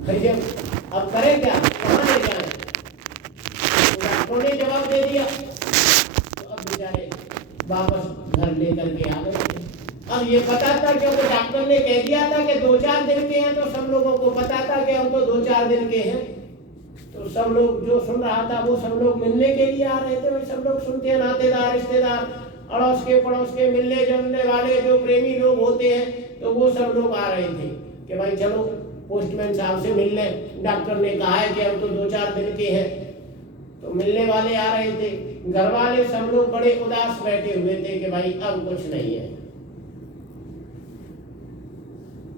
भाई जब अब करें क्या, कहाँ ले जाए? तो डॉक्टरों ने जवाब दे दिया। तो अब बेचारे वापस घर लेकर के आ गए। अब ये पता था, क्योंकि डॉक्टर ने कह दिया था कि 2-4 दिन के हैं, तो सब लोगों को पता था कि हम तो 2-4 दिन के हैं। तो सब लोग जो सुन रहा था वो सब लोग मिलने के लिए आ रहे थे। भाई सब लोग सुनते हैं, नातेदार, रिश्तेदार, अड़ोस के पड़ोस के, मिलने जुलने वाले जो प्रेमी लोग होते हैं, तो वो सब लोग आ रहे थे कि भाई चलो पोस्टमैन साहब से मिल लें, डॉक्टर ने कहा है कि हम तो 2-4 दिन के हैं। तो मिलने वाले आ रहे थे। घर वाले सब लोग बड़े उदास बैठे हुए थे कि भाई अब कुछ नहीं है,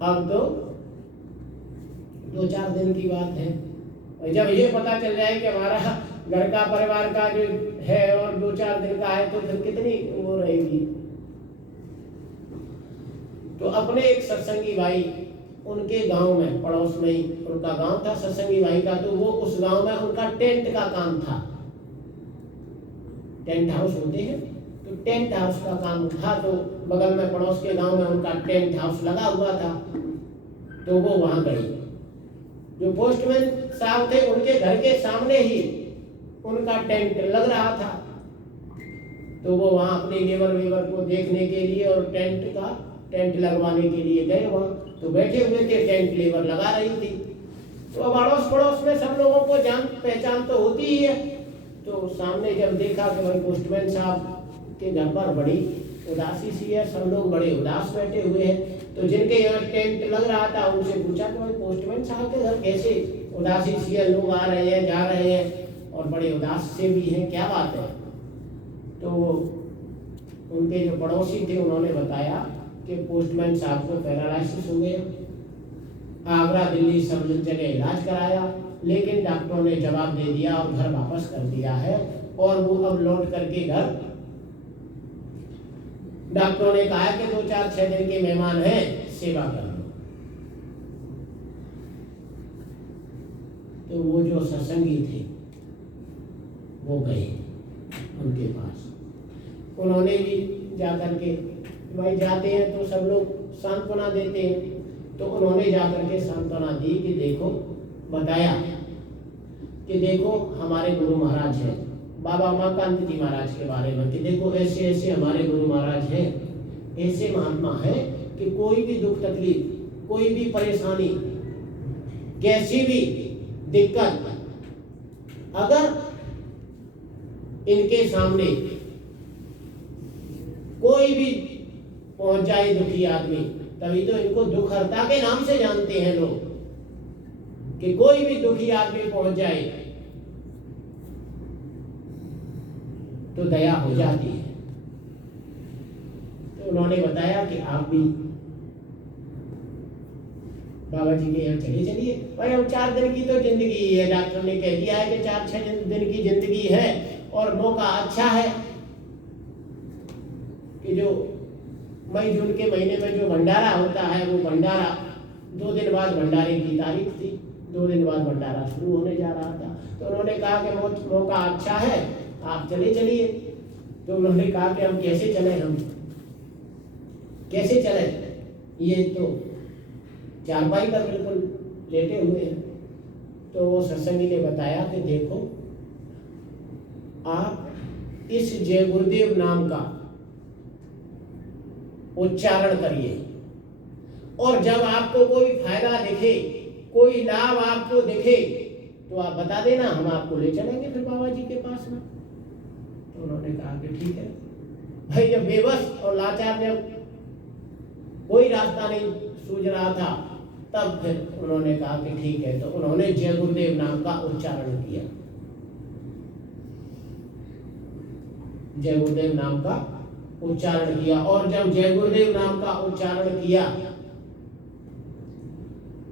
अब तो 2-4 दिन की बात है। और जब ये पता चल जाए कि हमारा घर का परिवार का जो है और 2-4 दिन का है, तो फिर कितनी वो रहेगी। तो अपने एक सत्संगी भाई, उनके गांव में, पड़ोस में ही उनका गांव था सत्संगी भाई का, तो वो उस गांव में उनका टेंट का काम था। टेंट हाउस होते हैं, तो टेंट हाउस का काम था। तो बगल में पड़ोस के गांव में उनका टेंट हाउस लगा हुआ था। तो वो वहां गई। जो पोस्टमैन साहब थे उनके घर के सामने ही उनका टेंट लग रहा था। तो वो वहां अपने लेबर वेबर को देखने के लिए और टेंट लगवाने के लिए गए वहां। तो बैठे हुए थे, टेंट लेबर लगा रही थी। तो अब अड़ोस पड़ोस में सब लोगों को जान पहचान तो होती ही है। तो सामने जब देखा कि भाई पोस्टमैन साहब के घर पर बड़ी उदासी सी है, सब लोग बड़े उदास बैठे हुए हैं। तो जिनके यहाँ टेंट लग रहा था उनसे पूछा कि भाई पोस्टमैन साहब के घर कैसे उदासी सी है, लोग आ रहे हैं, जा रहे हैं और बड़े उदास से भी हैं, क्या बात है? तो उनके जो पड़ोसी थे उन्होंने बताया कि पोस्टमैन साहब को पैरालाइसिस हो गया, आगरा दिल्ली सब जगह इलाज कराया, लेकिन डॉक्टरों ने जवाब दे दिया और घर वापस कर दिया है। और वो अब लौट करके घर, डॉक्टरों ने कहा कि 2-4-6 दिन के मेहमान हैं, सेवा कर लो। तो वो जो सत्संगी थे वो गए उनके पास। उन्होंने भी जाकर के, भाई जाते हैं तो सब लोग सांत्वना देते हैं, तो उन्होंने जाकर के सांत्वना दी कि देखो, बताया कि देखो हमारे गुरु महाराज हैं, बाबा उमाकांत जी महाराज के बारे में, कि देखो ऐसे ऐसे हमारे गुरु महाराज हैं, ऐसे महात्मा हैं कि कोई भी दुख तकलीफ, कोई भी परेशानी, कैसी भी दिक्कत अगर इनके सामने कोई भी पहुंच जाए दुखी आदमी, तभी तो इनको दुखहर्ता के नाम से जानते हैं लोग, कि कोई भी दुखी आदमी पहुंच जाए तो दया हो जाती है। तो उन्होंने बताया कि आप भी बाबा जी के यहाँ चले चलिए। भाई अब 4 दिन की तो जिंदगी है, डॉक्टर ने कह दिया है कि 4-6 दिन की जिंदगी है और मौका अच्छा है कि जो मई जून के महीने में जो भंडारा होता है, वो भंडारा 2 दिन बाद भंडारे की तारीख थी, 2 दिन बाद भंडारा शुरू होने जा रहा था। तो उन्होंने कहा कि मौका अच्छा है, आप चले चलिए। तो उन्होंने कहा कि हम कैसे चले, हम कैसे चले, ये तो चारपाई पर बिल्कुल लेटे हुए हैं। तो वो सत्संगी ने बताया कि देखो, आप इस जय गुरुदेव नाम का उच्चारण करिए, और जब आपको कोई फायदा दिखे, कोई लाभ आपको दिखे, तो आप बता देना, हम आपको ले चलेंगे फिर बाबा जी के पास में। तो उन्होंने कहा कि ठीक है। भाई जब बेबस और लाचार, जब कोई रास्ता नहीं सूझ रहा था, तब फिर उन्होंने कहा कि ठीक है। तो उन्होंने जय गुरुदेव नाम का उच्चारण किया, जय गुरुदेव नाम का उच्चारण किया। और जब जय गुरुदेव नाम का उच्चारण किया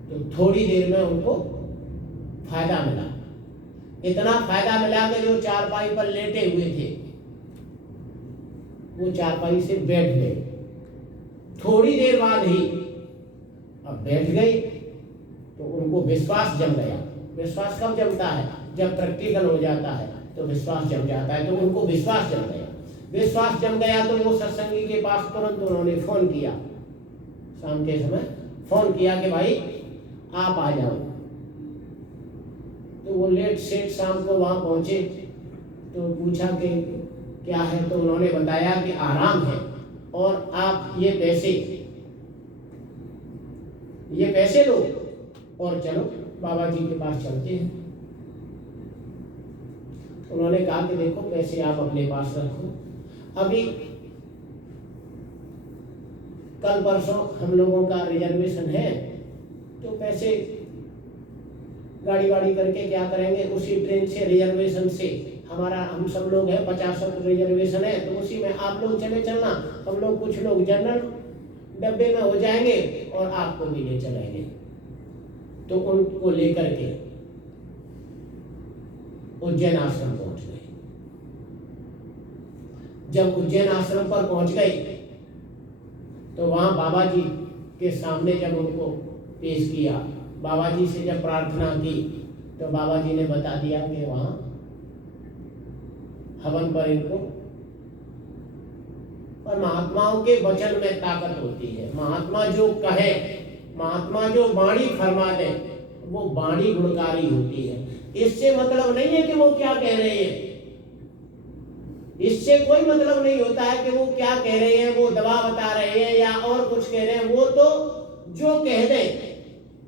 तो थोड़ी देर में उनको फायदा मिला। इतना फायदा मिला कि जो चारपाई पर लेटे हुए थे वो चारपाई से बैठ गए। थोड़ी देर बाद ही अब बैठ गए तो उनको विश्वास जम गया। विश्वास कब जमता है? जब प्रैक्टिकल हो जाता है तो विश्वास जम जाता है। तो उनको विश्वास जम गया। विश्वास जम गया तो वो सत्संगी के पास तुरंत उन्होंने फोन किया, शाम के समय फोन किया कि भाई आप आ जाओ। तो वो लेट सेट शाम को वहाँ पहुँचे। तो पूछा कि क्या है, तो उन्होंने बताया कि आराम है और आप ये पैसे लो और चलो बाबा जी के पास चलते हैं। उन्होंने कहा कि देखो पैसे आप अपने पास रखो, अभी कल परसों हम लोगों का रिजर्वेशन है, तो पैसे गाड़ी वाड़ी करके क्या करेंगे, उसी ट्रेन से रिजर्वेशन से हम सब लोग हैं 50 रिजर्वेशन है, तो उसी में आप लोग चले चलना, हम लोग कुछ लोग जनरल डब्बे में हो जाएंगे और आपको भी ले चलेंगे। तो उनको लेकर के उज्जैन आश्रम पहुंच गए। जब उज्जैन आश्रम पर पहुंच गए तो वहां बाबा जी के सामने जब उनको पेश किया, बाबा जी से जब प्रार्थना की, तो बाबा जी ने बता दिया कि वहां हवन पर इनको, और महात्माओं के वचन में ताकत होती है। महात्मा जो कहे, महात्मा जो वाणी फरमा दे, वो वाणी गुणकारी होती है। इससे मतलब नहीं है कि वो क्या कह रहे हैं, इससे कोई मतलब नहीं होता है कि वो क्या कह रहे हैं, वो दवा बता रहे हैं या और कुछ कह रहे हैं। वो तो जो कह दें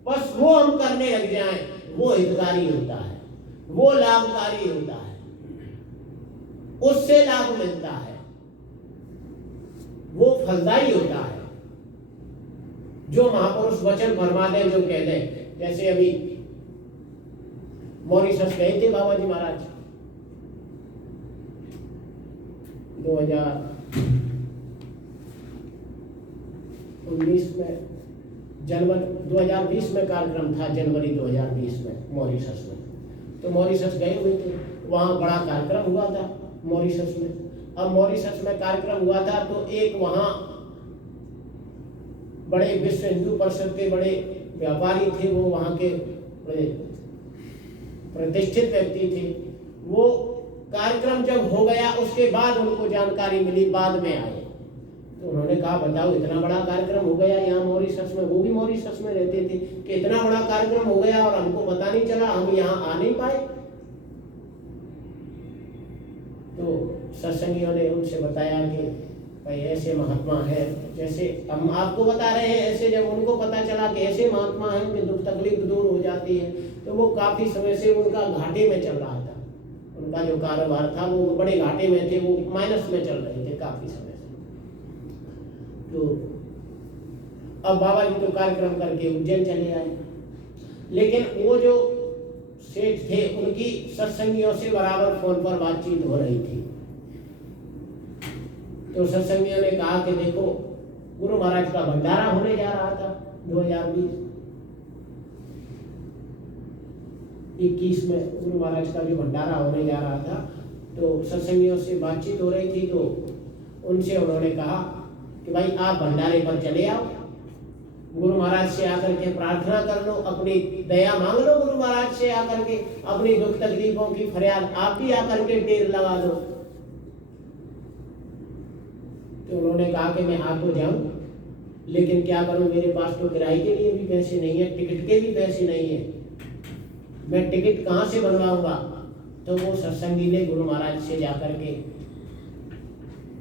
बस वो हम करने लग जाएं, वो हितकारी होता है, वो लाभकारी होता है, उससे लाभ मिलता है, वो फलदायी होता है। जो महापुरुष वचन फरमा दे, जो कह दे, जैसे अभी मॉरिशस गए थे बाबा जी महाराज 2019 में, जनवरी 2020 में कार्यक्रम था, जनवरी 2020 में मॉरिशस में। तो मॉरिशस गए हुए थे, वहाँ बड़ा कार्यक्रम हुआ था मॉरिशस में। अब मॉरिशस में कार्यक्रम हुआ था तो एक वहाँ बड़े विश्व हिंदू परिषद के बड़े व्यापारी थे, वो वहाँ के बड़े प्रतिष्ठित व्यक्ति थे। वो कार्यक्रम जब हो गया उसके बाद उनको जानकारी मिली, बाद में आए, तो उन्होंने कहा बताओ इतना बड़ा कार्यक्रम हो गया यहाँ मॉरिशस में, वो भी मॉरिशस में रहते थे, कि इतना बड़ा कार्यक्रम हो गया और हमको पता नहीं चला, हम यहाँ आ नहीं पाए। तो सत्संगियों ने उनसे बताया कि भाई ऐसे महात्मा है, जैसे हम आपको बता रहे हैं, ऐसे जब उनको पता चला कि ऐसे महात्मा हैं कि दुख तकलीफ दूर हो जाती है, तो वो काफी समय से उनका घाटे में चल रहा था, उनका जो कारोबार था वो बड़े घाटे में थे, वो माइनस में चल रहे थे काफी समय से। तो अब बाबा जी तो कार्यक्रम करके उज्जैन चले आए, लेकिन वो जो सेठ थे उनकी सत्संगियों से बराबर फोन पर बातचीत हो रही थी। तो सत्संगियों ने कहा कि देखो गुरु महाराज का भंडारा होने जा रहा था 2021 में, गुरु महाराज का जो भंडारा होने जा रहा था, तो सत्संगियों से बातचीत हो रही थी। तो उनसे उन्होंने कहा कि भाई आप भंडारे पर चले आओ, गुरु महाराज से आकर के प्रार्थना कर लो, अपनी दया मांग लो, गुरु महाराज से आकर के अपनी दुख तकलीफों की फरियाद आप भी आकर के ढेर लगा दो। तो उन्होंने कहा कि मैं आ तो जाऊं, लेकिन क्या करूं, मेरे पास तो किराए के लिए भी पैसे नहीं है, टिकट के भी पैसे नहीं है, मैं टिकट कहाँ से बनवाऊंगा। तो वो सत्संगी ने गुरु महाराज से जाकर के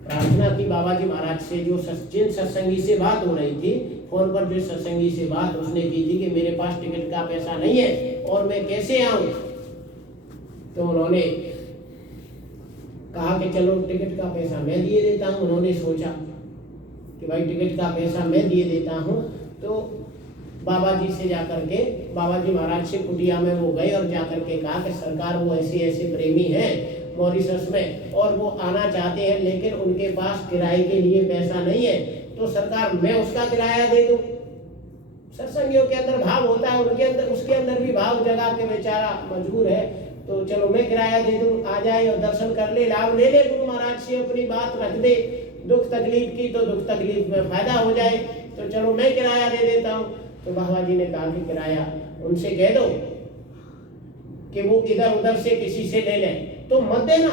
प्रार्थना की, बाबा जी महाराज से, जो जिन सत्संगी से बात हो रही थी फोन पर, जो सत्संगी से बात उसने की थी कि मेरे पास टिकट का पैसा नहीं है और मैं कैसे आऊं। तो उन्होंने कहा कि चलो टिकट का पैसा मैं दिए देता हूं। उन्होंने सोचा कि भाई टिकट का पैसा मैं दिए देता हूं। तो बाबा जी से जाकर के, बाबा जी महाराज से कुटिया में वो गए और जाकर के कहा कि सरकार वो ऐसे ऐसे प्रेमी हैं मॉरिशस में और वो आना चाहते हैं, लेकिन उनके पास किराए के लिए पैसा नहीं है, तो सरकार मैं उसका किराया दे दूं। सत्संगियों के अंदर भाव होता है, उनके अंदर, उसके अंदर भी भाव जगा के बेचारा मजबूर है, तो चलो मैं किराया दे दूं, आ जाए और दर्शन कर ले, लाभ ले ले, गुरु महाराज से अपनी बात रख दे, दुख तकलीफ की तो दुख तकलीफ में फायदा हो जाए, तो चलो मैं किराया दे देता हूँ। तो बाबा जी ने कहा कि किराया उनसे कह दो कि वो इधर उधर से किसी से ले लें, तो मत देना,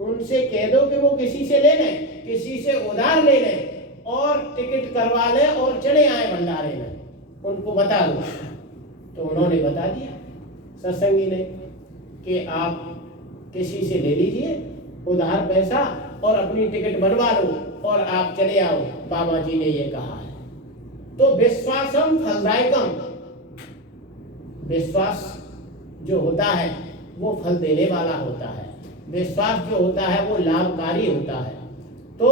उनसे कह दो कि वो किसी से ले लें, किसी से उधार ले लें और टिकट करवा लें और चले आए भंडारे में, उनको बता दो। तो उन्होंने बता दिया, सत्संगी ने कि आप किसी से ले लीजिए उधार पैसा और अपनी टिकट बनवा लो और आप चले आओ, बाबा जी ने ये कहा है। तो विश्वासम फलदायकम, विश्वास जो होता है वो फल देने वाला होता है, विश्वास जो होता है वो लाभकारी होता है। तो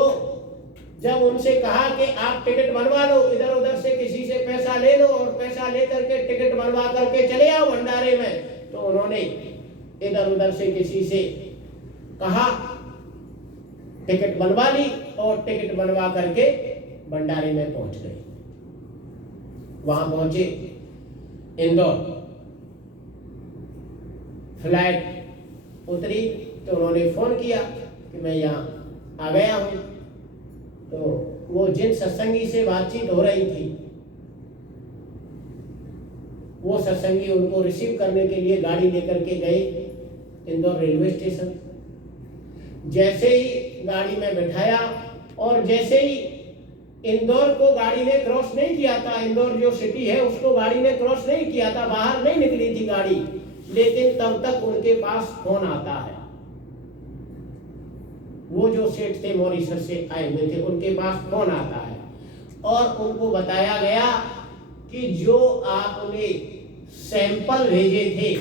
जब उनसे कहा कि आप टिकट बनवा लो, इधर उधर से किसी से पैसा ले लो और पैसा ले करके टिकट बनवा करके चले आओ भंडारे में, तो उन्होंने इधर उधर से किसी से कहा, टिकट बनवा ली और टिकट बनवा करके भंडारे में पहुंच गए। वहां पहुंचे इंदौर, फ्लाइट उतरी तो उन्होंने फोन किया कि मैं यहाँ आ गया हूँ। तो वो जिन सत्संगी से बातचीत हो रही थी, वो सत्संगी उनको रिसीव करने के लिए गाड़ी लेकर के गए इंदौर रेलवे स्टेशन। जैसे ही गाड़ी में बैठाया और जैसे ही इंदौर को गाड़ी ने क्रॉस नहीं किया था, इंदौर जो सिटी है उसको गाड़ी ने क्रॉस नहीं किया था, बाहर नहीं निकली थी गाड़ी, लेकिन तब तक उनके पास फोन आता है। वो जो सेठ थे मॉरिशस से आए हुए थे, उनके पास फोन आता है और उनको बताया गया कि जो आपने सैंपल भेजे थे,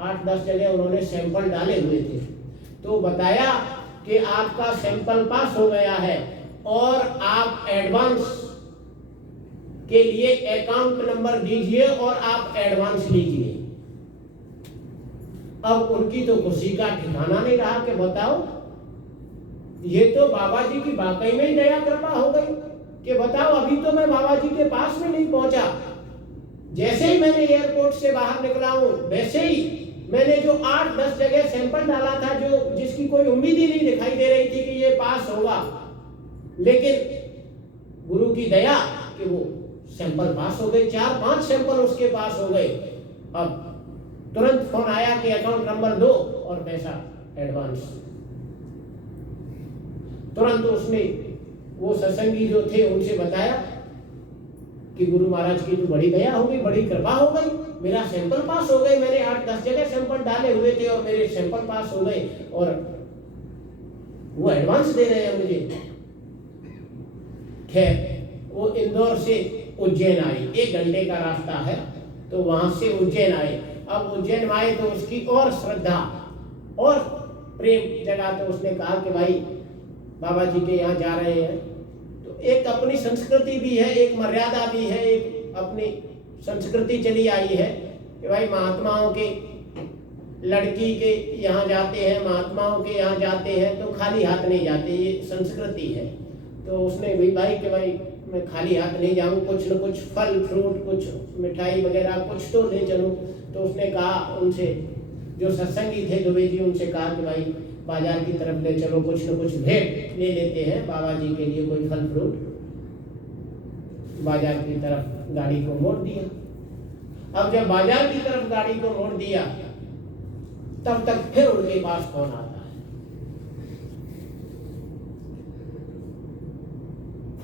8-10 जगह उन्होंने सैंपल डाले हुए थे, तो बताया कि आपका सैंपल पास हो गया है और आप एडवांस के लिए अकाउंट नंबर दीजिए और आप एडवांस लीजिए। अब उनकी तो खुशी का ठिकाना नहीं रहा कि बताओ, ये तो बाबा जी की वाकई में ही दया कृपा हो गई कि बताओ, अभी तो मैं बाबा जी के पास में नहीं पहुंचा, जैसे ही मैंने एयरपोर्ट से बाहर निकला हूं वैसे ही मैंने जो 8-10 जगह सैंपल डाला था, जो जिसकी कोई उम्मीद ही नहीं दिखाई दे रही थी कि ये पास होगा, लेकिन गुरु की दया कि वो सैंपल पास हो गए, 4-5 सैंपल उसके पास हो गए। अब तुरंत फोन आया कि अकाउंट नंबर दो और पैसा एडवांस। तुरंत उसने वो सत्संगी जो थे उनसे बताया कि गुरु महाराज की तो बड़ी दया हो गई, बड़ी कृपा हो गई, मेरा सैंपल पास हो गए, मैंने 8-10 जगह सैंपल डाले हुए थे और मेरे सैंपल पास हो गए और वो एडवांस दे रहे हैं मुझे। खैर, वो इंदौर से उज्जैन आई, 1 घंटे का रास्ता है, तो वहां से उज्जैन आए। अब उज्जैन आए तो उसकी और श्रद्धा और प्रेम जगा, तो उसने कहा कि भाई बाबा जी के यहाँ जा रहे हैं, तो एक अपनी संस्कृति भी है, एक मर्यादा भी है, एक अपनी संस्कृति चली आई है कि भाई महात्माओं के लड़की के यहाँ जाते हैं, महात्माओं के यहाँ जाते हैं तो खाली हाथ नहीं जाते, ये संस्कृति है। तो उसने भी भाई कि भाई मैं खाली हाथ नहीं जाऊँ, कुछ न कुछ फल फ्रूट, कुछ मिठाई वगैरह कुछ तो ले चलूँ। तो उसने कहा उनसे, जो सत्संगी थे दुबे जी, उनसे कहा कि भाई बाजार की तरफ ले चलो, कुछ न कुछ भेंट ले लेते हैं बाबा जी के लिए, कोई फल फ्रूट। बाजार की तरफ गाड़ी को मोड़ दिया। अब जब बाजार की तरफ गाड़ी को मोड़ दिया, तब तक फिर उनके पास फोन आता है।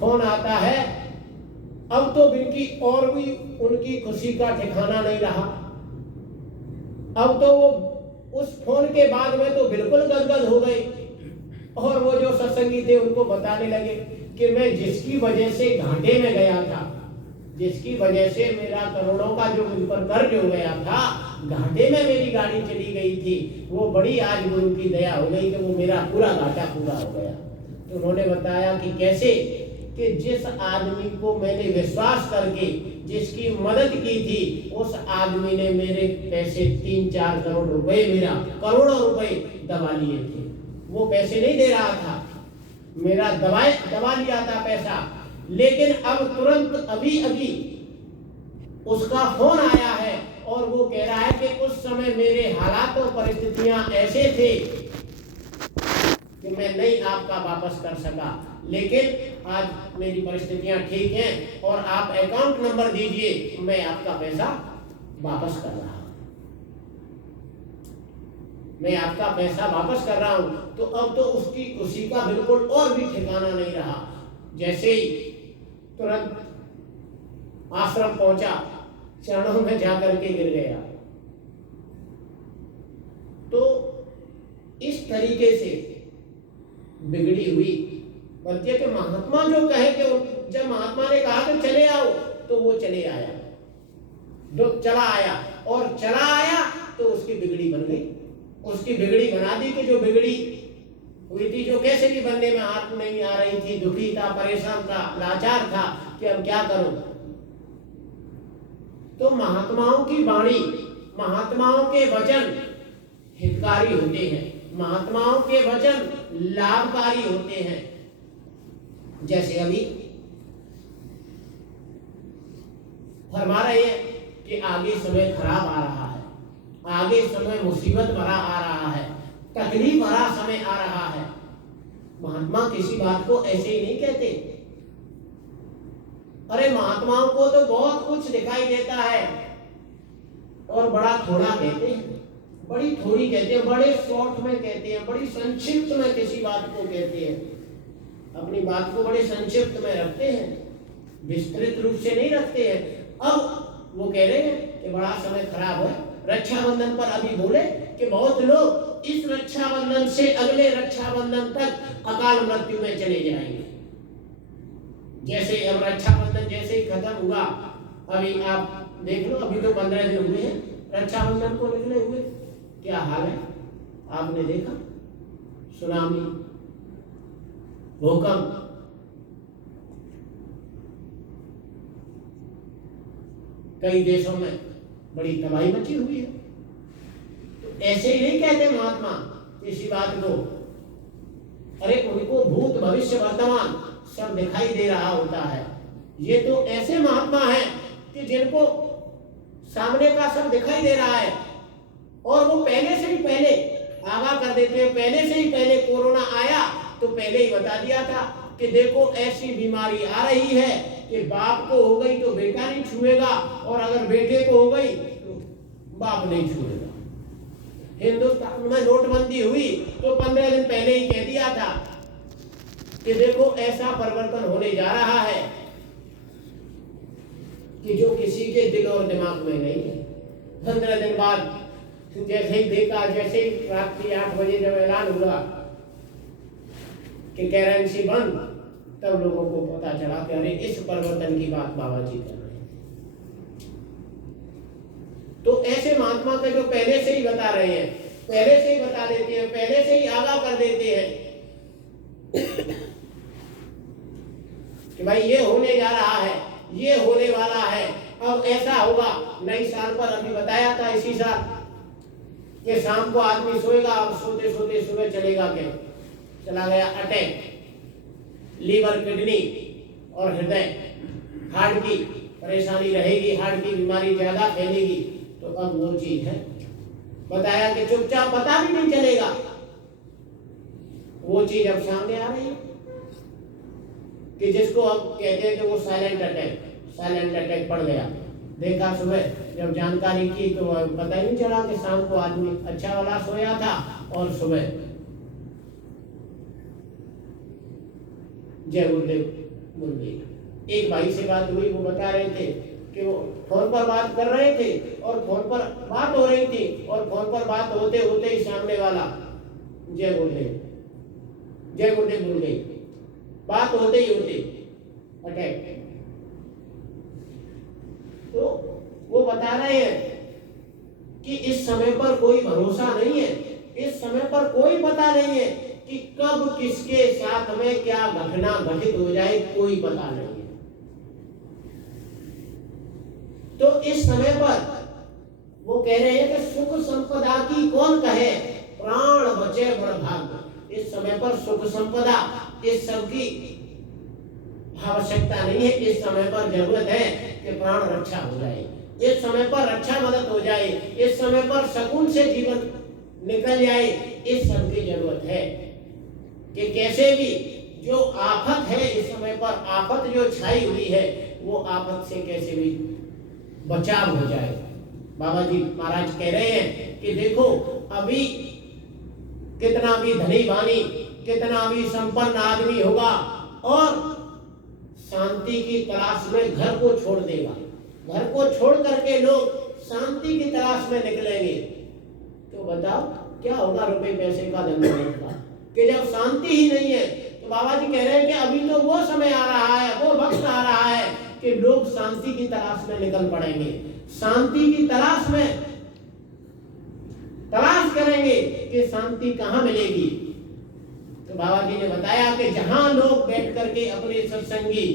फोन आता है, अब तो उनकी और भी उनकी खुशी का ठिकाना नहीं रहा। अब तो वो उस फोन के बाद में तो बिल्कुल गदगद हो गए और वो जो सत्संगी थे उनको बताने लगे कि मैं जिसकी वजह से घाटे में गया था, जिसकी वजह से मेरा करोड़ों का जो मुझ पर कर्ज हो गया था, घाटे में मेरी गाड़ी चली गई थी, वो बड़ी आज गुरु की दया हो गई कि वो मेरा पूरा घाटा पूरा हो गया। तो उन्होंने बताया कि कैसे, कि जिस आदमी को मैंने विश्वास करके जिसकी मदद की थी, उस आदमी ने मेरे पैसे 3-4 करोड़ रुपए, मेरा करोड़ों रुपए दबा लिए थे। वो पैसे नहीं दे रहा था, मेरा दबा लिया था पैसा, लेकिन अब तुरंत अभी उसका फोन आया है और वो कह रहा है कि उस समय मेरे हालात और परिस्थितियां ऐसे थे कि मैं नहीं आपका वापस कर सका, लेकिन आज मेरी परिस्थितियां ठीक हैं और आप अकाउंट नंबर दीजिए, मैं आपका पैसा वापस कर रहा हूं, मैं आपका पैसा वापस कर रहा हूं। तो अब तो उसकी खुशी का बिल्कुल और भी ठिकाना नहीं रहा। जैसे ही तुरंत आश्रम पहुंचा, चरणों में जाकर के गिर गया तो इस तरीके से बिगड़ी हुई बल्कि कि महात्मा जो कहे कि जब महात्मा ने कहा कि चले आओ तो वो चले आया, चला आया, और चला आया तो उसकी बिगड़ी बन गई, उसकी बिगड़ी बना दी कि जो बिगड़ी हुई थी, जो कैसे भी बनने में हाथ नहीं आ रही थी, दुखी था, परेशान था, लाचार था कि अब क्या करूं। तो महात्माओं की वाणी, महात्माओं के वचन हितकारी होते हैं, महात्माओं के वचन लाभकारी होते हैं। जैसे अभी फरमा रहे हैं कि आगे समय खराब आ रहा है, आगे समय मुसीबत भरा आ रहा है, तकलीफ भरा समय आ रहा है। महात्मा किसी बात को ऐसे ही नहीं कहते। अरे महात्माओं को तो बहुत कुछ दिखाई देता है और बड़ा थोड़ा कहते हैं, बड़ी थोड़ी कहते हैं, बड़े शॉर्ट में कहते हैं, बड़ी संक्षिप्त में किसी बात को कहते हैं, अपनी बात को बड़े संक्षिप्त में रखते हैं, विस्तृत रूप से नहीं रखते हैं। अब वो कह रहे हैं कि बड़ा समय खराब है। रक्षाबंधन पर अभी बोले कि बहुत लोग इस रक्षाबंधन से अगले रक्षाबंधन तक अकाल मृत्यु में चले जाएंगे। जैसे अब रक्षाबंधन जैसे ही खत्म हुआ, अभी आप देख लो, अभी तो 15 दिन हुए हैं रक्षाबंधन को निकले हुए, क्या हाल है आपने देखा, सुनामी, भूकंप, कई देशों में बड़ी तबाही मची हुई है। तो ऐसे ही नहीं कहते महात्मा किसी बात को, अरे उनको भूत भविष्य वर्तमान सब दिखाई दे रहा होता है। ये तो ऐसे महात्मा हैं कि जिनको सामने का सब दिखाई दे रहा है और वो पहले से ही पहले आगाह कर देते हैं। पहले से ही पहले कोरोना आया तो पहले ही बता दिया था कि देखो ऐसी बीमारी आ रही है कि बाप को हो गई तो बेटा नहीं छुएगा, और अगर बेटे को हो गई तो बाप नहीं छुएगा। हिंदुस्तान में नोटबंदी हुई तो 15 दिन पहले ही कह दिया था कि देखो ऐसा परिवर्तन होने जा रहा है कि जो किसी के दिल और दिमाग में नहीं है। 15 दिन बाद जैसे ही देखा, जैसे ही रात्रि 8 बजे जब ऐलान हुआ कि करेंसी बंद, तब लोगों को पता चला कि अरे इस परिवर्तन की बात बाबा जी कर रहे हैं। तो ऐसे महात्मा के जो पहले से ही बता रहे हैं, पहले से ही बता देते हैं, पहले से ही आगाह कर देते हैं कि भाई ये होने जा रहा है, ये होने वाला है, अब ऐसा होगा। नई साल पर अभी बताया था इसी साल कि शाम को आदमी सोएगा, अब सोते सोते सुबह चला गया अटैक, लीवर, किडनी और हृदय, हार्ट की परेशानी रहेगी, हार्ट की बीमारी ज्यादा फैलेगी। तो अब वो चीज है बताया कि चुपचाप पता भी नहीं चलेगा, वो चीज अब सामने आ रही है कि जिसको अब कहते हैं कि वो साइलेंट अटैक पड़ गया। देखा सुबह जब जानकारी की तो पता ही नहीं चला कि शाम को आदमी अच्छा वाला सोया था और सुबह जय गुरुदेव बोल गई। एक भाई से बात हुई, वो बता रहे थे कि वो फोन पर बात कर रहे थे और फोन पर बात हो रही थी, और फोन पर बात होते होते ही सामने वाला जय गुरुदेव बोल गई, बात होते ही होते अटैक। तो वो बता रहे हैं कि इस समय पर कोई भरोसा नहीं है, इस समय पर कोई पता नहीं है कि कब किसके साथ में क्या घटना घटित हो जाए, कोई पता नहीं है। तो इस समय पर वो कह रहे हैं कि सुख संपदा की कौन कहे, प्राण बचे बड़ भाग्य। इस समय पर सुख संपदा इस सब की आवश्यकता नहीं है। इस समय पर जरूरत है कि प्राण रक्षा हो जाए, इस समय पर रक्षा मदद हो जाए, इस समय पर सुकून से जीवन निकल जाए। इस सब की जरूरत है कि कैसे भी जो आफत है, इस समय पर आफत जो छाई हुई है, वो आफत से कैसे भी बचाव हो जाए। बाबा जी महाराज कह रहे हैं कि देखो अभी कितना भी धनी बानी, कितना भी संपन्न आदमी होगा और शांति की तलाश में घर को छोड़ देगा, घर को छोड़ करके लोग शांति की तलाश में निकलेंगे। तो बताओ क्या होगा रुपए पैसे का, धन दौलत का, कि जब शांति ही नहीं है। तो बाबा जी कह रहे हैं कि अभी तो वो समय आ रहा है, वो वक्त आ रहा है कि लोग शांति की तलाश में निकल पड़ेंगे, शांति की तलाश में तलाश करेंगे कि शांति कहाँ मिलेगी। तो बाबा जी ने बताया कि जहां लोग बैठ करके, अपने सत्संगी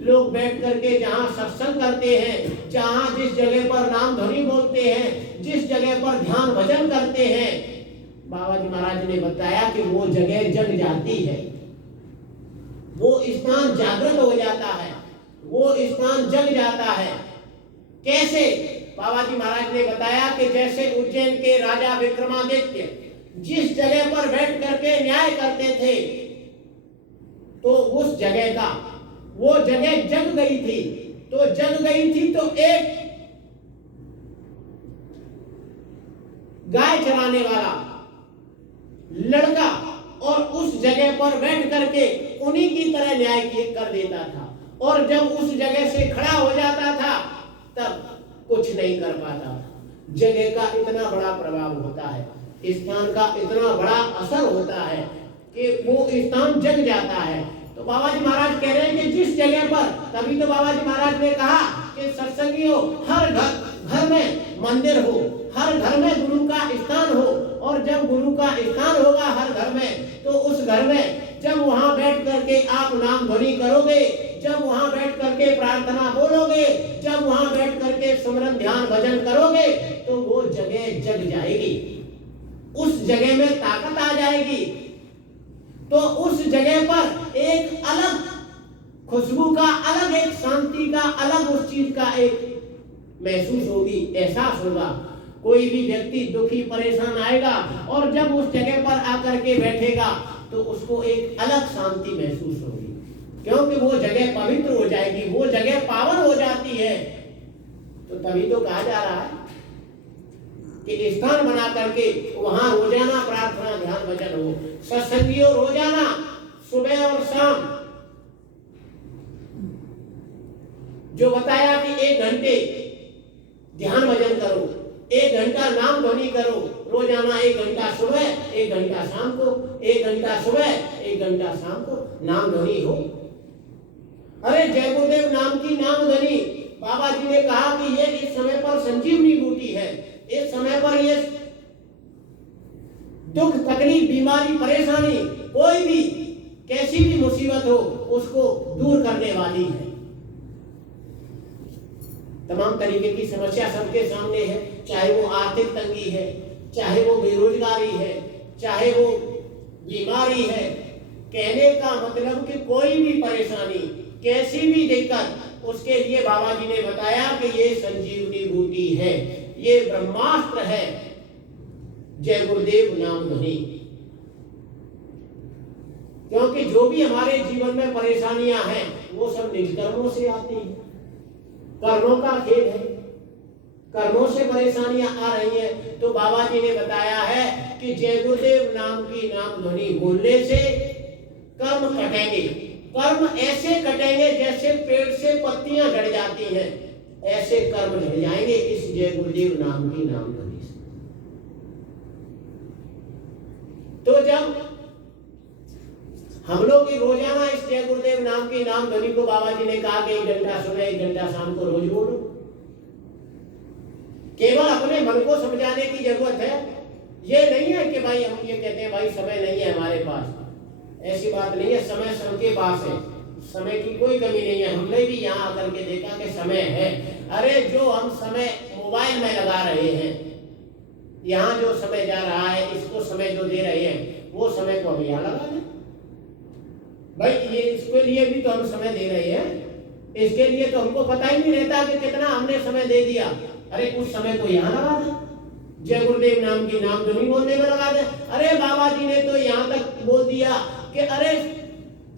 लोग बैठ करके जहां सत्संग करते हैं, जहां जिस जगह पर नाम ध्वनि बोलते हैं, जिस जगह पर ध्यान भजन करते हैं, बाबा जी महाराज ने बताया कि वो जगह जग जाती है, वो स्थान जागृत हो जाता है, वो स्थान जग जाता है। कैसे? बाबा जी महाराज ने बताया कि जैसे उज्जैन के राजा विक्रमादित्य जिस जगह पर बैठ करके न्याय करते थे, तो उस जगह का, वो जगह जग गई थी। तो जग गई थी तो एक गाय चराने वाला लड़का और उस जगह पर बैठ करके उन्हीं की तरह न्याय कर देता था, और जब उस जगह से खड़ा हो जाता था तब कुछ नहीं कर पाता था। जगह का इतना बड़ा प्रभाव होता है, स्थान का इतना बड़ा असर होता है कि वो स्थान जग जाता है। तो बाबा जी महाराज कह रहे हैं कि जिस जगह पर, तभी तो बाबा जी महाराज ने कहा कि सत्संगियों, हर घर में मंदिर हो, हर घर में गुरु का स्थान हो, और जब गुरु का स्थान होगा हर घर में, तो उस घर में जब वहां बैठ करके आप नाम ध्वनि करोगे, जब वहां बैठ करके प्रार्थना बोलोगे, जब वहां बैठ करके सुमरन ध्यान भजन करोगे, तो वो जगह जग जाएगी, उस जगह में ताकत आ जाएगी। तो उस जगह पर एक अलग खुशबू का, अलग एक शांति का, अलग उस चीज का एक महसूस होगी, एहसास होगा। कोई भी व्यक्ति दुखी परेशान आएगा और जब उस जगह पर आकर के बैठेगा तो उसको एक अलग शांति महसूस होगी, क्योंकि वो जगह पवित्र हो जाएगी, वो जगह पावन हो जाती है। तो तभी तो कहा जा रहा है कि स्थान बना करके वहां रोजाना प्रार्थना ध्यान भजन हो। सत्संगियों, रोजाना सुबह और शाम जो बताया कि 1 घंटे ध्यान भजन करो, 1 घंटा नाम ध्वनि करो, रोजाना 1 घंटा सुबह, 1 घंटा शाम को, 1 घंटा सुबह, 1 घंटा शाम को नाम ध्वनि हो। अरे जय गुरुदेव नाम की नाम ध्वनि, बाबा जी ने कहा कि ये इस समय पर संजीवनी बूटी है। इस समय पर ये दुख, तकलीफ, बीमारी, परेशानी, कोई भी कैसी भी मुसीबत हो उसको दूर करने वाली है। तमाम तरीके की समस्या सबके सामने है, चाहे वो आर्थिक तंगी है, चाहे वो बेरोजगारी है, चाहे वो बीमारी है। कहने का मतलब कि कोई भी परेशानी, कैसी भी दिक्कत, उसके लिए बाबा जी ने बताया कि ये संजीवनी बूटी है, ये ब्रह्मास्त्र है, जय गुरुदेव नाम ध्वनि। क्योंकि जो भी हमारे जीवन में परेशानियां हैं वो सब निज कर्मों से आती हैं, कर्मों का खेल है, कर्मों से परेशानियां आ रही हैं। तो बाबा जी ने बताया है कि जय गुरुदेव नाम की नाम ध्वनि बोलने से कर्म कटेंगे। कर्म ऐसे कटेंगे जैसे पेड़ से पत्तियां झड़ जाती हैं, ऐसे कर्म झड़ जाएंगे इस जय गुरुदेव नाम की नाम ध्वनि से। तो जब हम लोग रोजाना इस जय गुरुदेव नाम की नाम ध्वनि को, बाबा जी ने कहा कि 1 घंटा सुबह, 1 घंटा शाम को रोज बोलो। केवल अपने मन को समझाने की जरूरत है, ये नहीं है कि भाई हम ये कहते हैं भाई समय नहीं है हमारे पास, ऐसी बात नहीं है। समय सबके पास है, समय की कोई कमी नहीं है। हमने भी यहाँ आकर के देखा कि समय है। अरे जो हम समय मोबाइल में लगा रहे हैं, यहाँ जो समय जा रहा है, इसको समय जो दे रहे हैं, वो समय को हम यहाँ लगा दें भाई। ये इसके लिए भी तो हम समय दे रहे हैं, इसके लिए तो हमको पता ही नहीं रहता कि कितना हमने समय दे दिया। अरे उस समय को यहाँ लगा दे, जय गुरुदेव नाम की नाम ध्वनि बोलने में लगा दे। अरे बाबा जी ने तो यहाँ तक बोल दिया कि अरे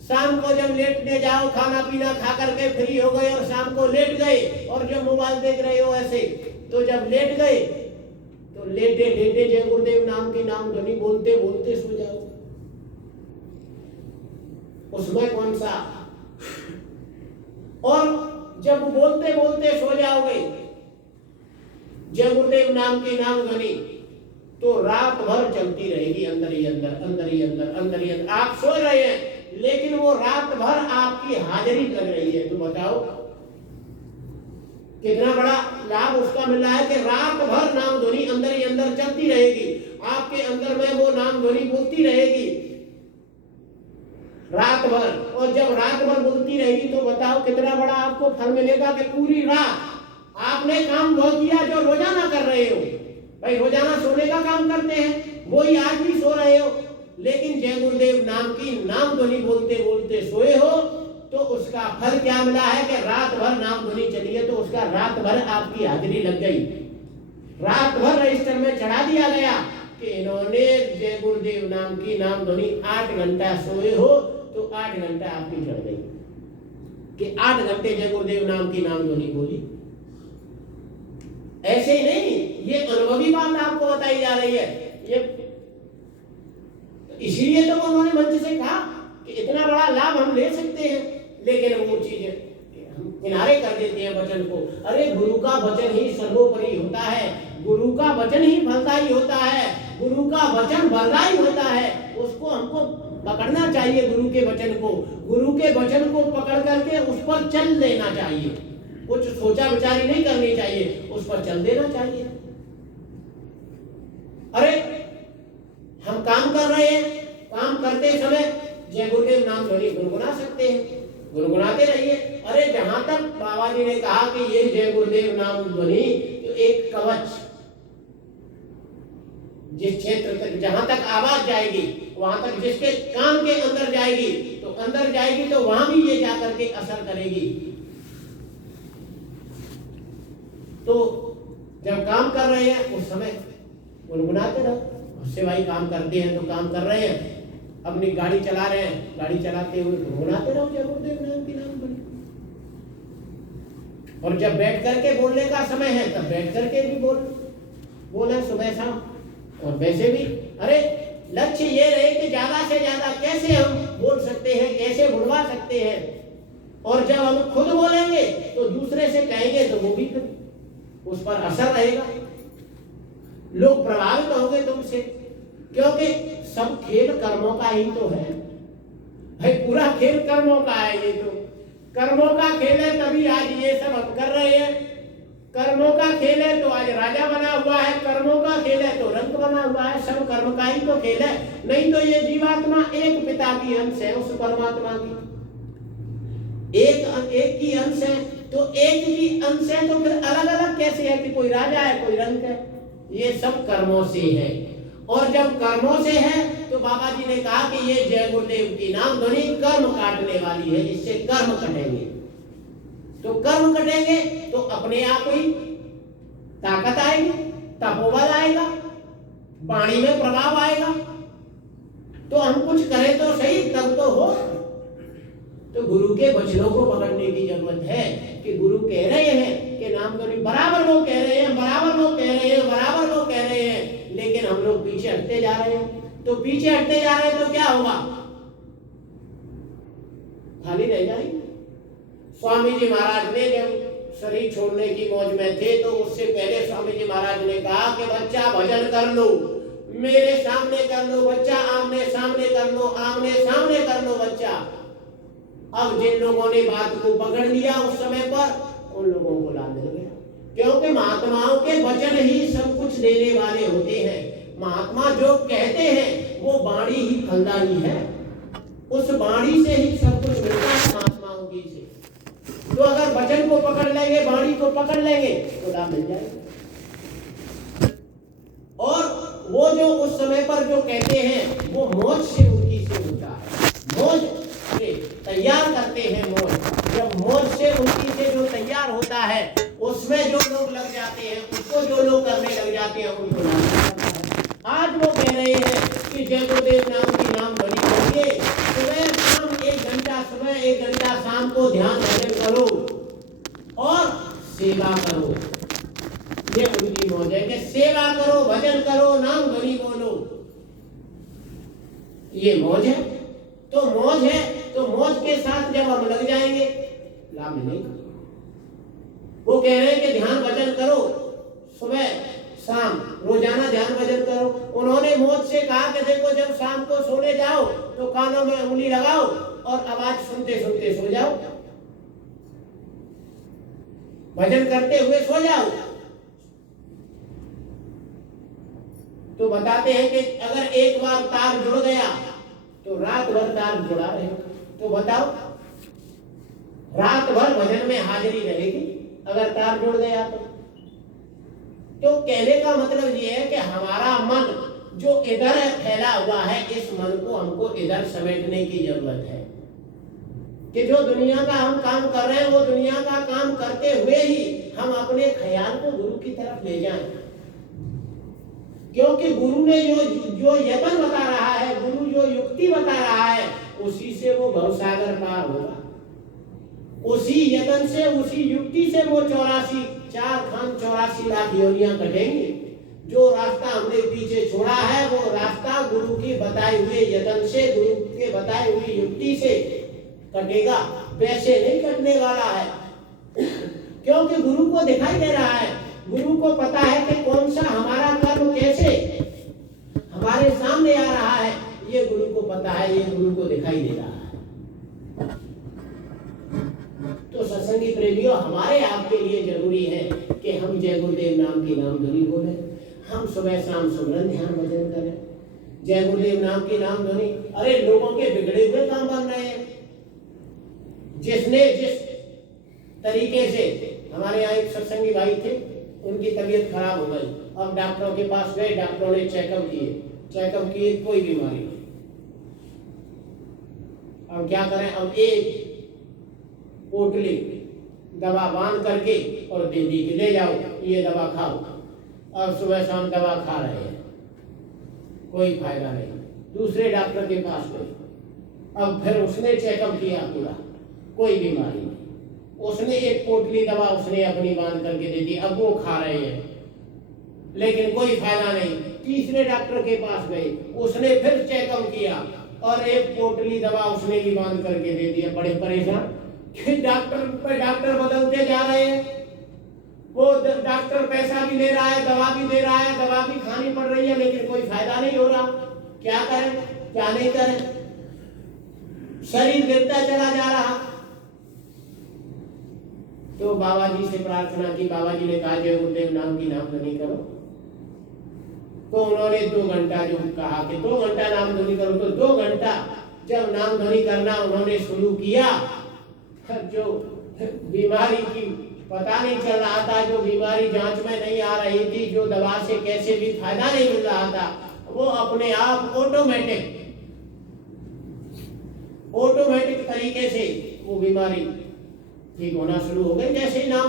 शाम को जब लेटने जाओ, खाना पीना खा करके फ्री हो गए और शाम को लेट गए, और जब मोबाइल देख रहे हो ऐसे, तो जब लेट गए तो लेटे लेटे जय गुरुदेव नाम की नाम ध्वनि बोलते बोलते सो जाओ। उसमें कौन सा, और जब बोलते बोलते सो जाओगे जय गुरुदेव नाम की नाम ध्वनि, तो रात भर चलती रहेगी, अंदर ही अंदर, अंदर ही अंदर, अंदर ही अंदर। आप सो रहे हैं लेकिन वो रात भर आपकी हाजिरी लग रही है। तो बताओ कितना बड़ा लाभ उसका मिल रहा है कि रात भर नाम ध्वनि अंदर ही अंदर चलती रहेगी, आपके अंदर में वो नाम ध्वनि बोलती रहेगी रात भर। और जब रात भर बोलती रहेगी तो बताओ कितना बड़ा आपको फल मिलेगा कि पूरी रात आपने काम वो किया जो रोजाना कर रहे हो। भाई रोजाना सोने का काम करते हैं, वही आज भी सो रहे हो, लेकिन जय गुरुदेव नाम की नाम ध्वनि बोलते बोलते सोए हो तो उसका फल क्या मिला है कि रात भर नाम ध्वनि चली है तो उसका रात भर आपकी हाजिरी लग गई, रात भर रजिस्टर में चढ़ा दिया गया कि इन्होंने जय गुरुदेव नाम की नाम ध्वनि 8 घंटा सोए हो तो 8 घंटा आपकी चढ़ गई कि 8 घंटे जय गुरुदेव नाम की नाम ध्वनि बोली। ऐसे ही नहीं, ये अनुभवी बात आपको बताई जा रही है। ये इसीलिए तो उन्होंने मंच से कहा कि इतना बड़ा लाभ हम ले सकते हैं, लेकिन वो चीज हम किनारे कर देते हैं वचन को। अरे गुरु का वचन ही सर्वोपरि होता है, गुरु का वचन ही फलदायी होता है, गुरु का वचन वरदायी होता है। उसको हमको पकड़ना चाहिए, गुरु के वचन को, गुरु के वचन को पकड़ करके उस पर चल लेना चाहिए, कुछ सोचा विचारी नहीं करनी चाहिए, उस पर चल देना चाहिए। अरे हम काम कर रहे हैं, काम करते समय जय गुरुदेव नाम ध्वनि गुनगुना सकते हैं, गुनगुनाते रहिए। अरे जहां तक बाबा जी ने कहा कि ये जय गुरुदेव नाम ध्वनि तो एक कवच, जिस क्षेत्र तक जहां तक आवाज जाएगी वहां तक, जिसके कान के अंदर जाएगी तो वहां भी ये जाकर के असर करेगी। तो जब काम कर रहे हैं उस समय गुनगुनाते रहो। उससे भाई काम करते हैं तो काम कर रहे हैं, अपनी गाड़ी चला रहे हैं, गाड़ी चलाते हुए गुनगुनाते रहो जय गुरुदेव नाम की नाम ध्वनि। और जब बैठ करके बोलने का समय है तब बैठ करके भी बोले सुबह शाम। और वैसे भी अरे लक्ष्य ये रहे कि ज्यादा से ज्यादा कैसे हम बोल सकते हैं, कैसे बुलवा सकते हैं। और जब हम खुद बोलेंगे तो दूसरे से कहेंगे तो वो भी उस पर असर रहेगा, लोग प्रभावित होंगे तुमसे, क्योंकि सब खेल कर्मों का ही तो है भाई, पूरा खेल कर्मों का है। ये तो कर्मों का खेल है, तभी आज ये सब हम कर रहे हैं। कर्मों का खेल है तो आज राजा बना हुआ है, कर्मों का खेल है तो रंग बना हुआ है, सब कर्म का ही तो खेल है। नहीं तो ये जीवात्मा एक पिता की अंश है, उस परमात्मा की एक की अंश है, तो एक की अंश है तो फिर अलग अलग कैसे है कि कोई राजा है कोई रंग है। ये सब कर्मों से है। और जब कर्मों से है तो बाबा जी ने कहा कि ये जय गुरुदेव की नाम ध्वनि कर्म काटने वाली है, इससे कर्म कटेंगे। तो कर्म कटेंगे तो अपने आप ही ताकत आएगी, तपोबल आएगा, वाणी में प्रभाव आएगा। तो हम कुछ करें तो सही, तब तो हो। तो गुरु के वचनों को पकड़ने की जरूरत है कि गुरु कह रहे हैं कि नाम ध्वनि, बराबर लोग कह रहे हैं, बराबर लोग कह रहे हैं, बराबर लोग कह रहे हैं, लेकिन हम लोग पीछे हटते जा रहे हैं। तो पीछे हटते जा रहे हैं तो क्या होगा, खाली रह जाएंगे। स्वामी जी महाराज ने जब शरीर छोड़ने की मौज में थे तो उससे पहले स्वामी जी महाराज ने कहा कि बच्चा भजन कर लो, मेरे सामने कर लो बच्चा, आमने सामने कर लो, आमने सामने कर लो बच्चा। अब जिन लोगों ने बात को पकड़ लिया उस समय पर, उन लोगों को लाभ मिल गया, क्योंकि महात्माओं के वचन ही सब कुछ देने वाले होते हैं। महात्मा जो कहते हैं वो वाणी ही फलदायी है, उस वाणी से ही सब कुछ मिलता है महात्माओं की से। तो अगर वचन को पकड़ लेंगे, वाणी को पकड़ लेंगे तो लाभ मिल जाएगा। और वो जो उस समय पर जो कहते हैं वो मौज से उनकी से होता है, मौज से तैयार करते हैं मौज। जब मौज से उनकी से जो तैयार होता है उसमें जो लोग लग जाते हैं, उसको जो लोग करने लग जाते हैं उनको लाभ मिलता है। आज वो कह रहे हैं कि जय गुरुदेव नाम की नाम ध्वनि करिए, सुबह शाम 1 घंटा सुबह 1 घंटा शाम को ध्यान भजन करो और सेवा करो। ये उनकी मौज है कि सेवा करो, भजन करो, नाम ध्वनि बोलो। ये मौज है। तो मौज है तो मौज के साथ जब हम लग जाएंगे लाभ मिलेगा। वो कह रहे हैं कि ध्यान भजन करो, सुबह शाम रोजाना ध्यान भजन करो। उन्होंने मौत से कहा कि देखो जब शाम को सोने जाओ तो कानों में उंगली लगाओ और आवाज सुनते सुनते सो जाओ, भजन करते हुए सो जाओ। तो बताते हैं कि अगर एक बार तार जुड़ गया तो रात भर तार जुड़ा रहे, तो बताओ रात भर भजन में हाजिरी रहेगी अगर तार जुड़ गया तो कहने का मतलब ये है कि हमारा मन जो इधर फैला हुआ है, इस मन को हमको इधर समेटने की जरूरत है कि जो दुनिया का हम काम कर रहे हैं वो दुनिया का काम करते हुए ही हम अपने ख्याल को गुरु की तरफ ले जाएं। क्योंकि गुरु ने जो यत्न बता रहा है, गुरु जो युक्ति बता रहा है, उसी से वो भवसागर पार होगा। उसी यत्न से, उसी युक्ति से वो 84 लाख योनियां कटेंगी। जो रास्ता हमने पीछे छोड़ा है वो रास्ता गुरु की बताए हुए यत्न से, गुरु के बताए हुई युक्ति से कटेगा, वैसे नहीं कटने वाला है। क्योंकि गुरु को दिखाई दे रहा है, गुरु को पता है कि कौन सा हमारा कर्म कैसे हमारे सामने आ रहा है, ये गुरु को पता है, ये गुरु को दिखाई दे रहा है। तो सत्संगी प्रेमियों, हमारे आपके लिए जरूरी है कि हम जय गुरुदेव नाम की नाम ध्वनि बोले, हम सुबह शाम सुमरन ध्यान भजन करें, जय गुरुदेव नाम की नाम ध्वनि। अरे लोगों के बिगड़े हुए काम बन रहे हैं। जिसने जिस तरीके से, हमारे यहाँ एक सत्संगी भाई थे, उनकी तबीयत खराब हो गई, अब डॉक्टरों के पास गए, डॉक्टरों ने चेकअप किए, कोई बीमारी नहीं। अब क्या करें, अब एक पोटली दवा बांध करके और दे दी कि ले जाओ ये दवा खाओ। अब सुबह शाम दवा खा रहे हैं, कोई फायदा नहीं। दूसरे डॉक्टर के पास गए, अब फिर उसने चेकअप किया पूरा, कोई बीमारी नहीं। उसने एक पोटली दवा उसने अपनी बांध करके दे दी, अब वो खा रहे हैं लेकिन कोई फायदा नहीं। तीसरे डॉक्टर के पास गए, उसने फिर चेकअप किया और एक पोटली दवा उसने भी बांध करके दे दिया। बड़े परेशान कि डॉक्टर पे डॉक्टर बदलते जा रहे हैं। वो डॉक्टर पैसा भी ले रहा है, दवा भी दे रहा है, दवा भी खानी पड़ रही है, लेकिन कोई फायदा नहीं हो रहा। क्या करें, क्या नहीं करें, शरीर गिरता चला जा रहा। तो बाबा जी से प्रार्थना की, बाबा जी ने कहा जय गुरुदेव नाम की नाम ध्वनि करो। तो उन्होंने 2 घंटा जो कहा कि 2 घंटा नाम ध्वनि करो, तो 2 घंटा जब नाम ध्वनि करना उन्होंने शुरू किया, जो बीमारी की पता नहीं चल रहा था, जो बीमारी जांच में नहीं आ रही थी, जो दवा से कैसे भी फायदा नहीं मिल रहा था, वो अपने आप ऑटोमेटिक तरीके से वो बीमारी ठीक होना शुरू हो गई। जैसे ही नाम